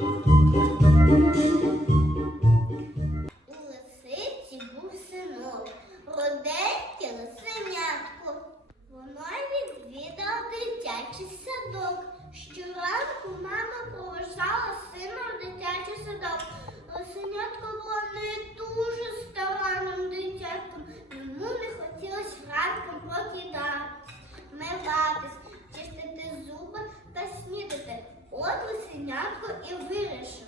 У лисиці був синок, роденьке лисенятко. Воно відвідав дитячий садок. Щора Однак і вирішив.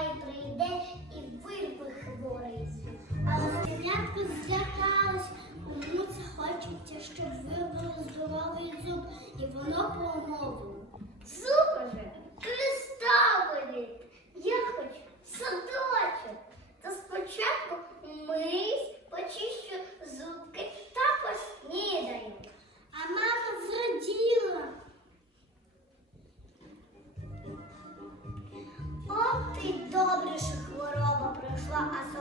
Хай прийде і вирве хворий. Але землятку злякалась, кому це хочеться, щоб вирвало здоровий зуб, і воно помогло. Зуб уже! 아서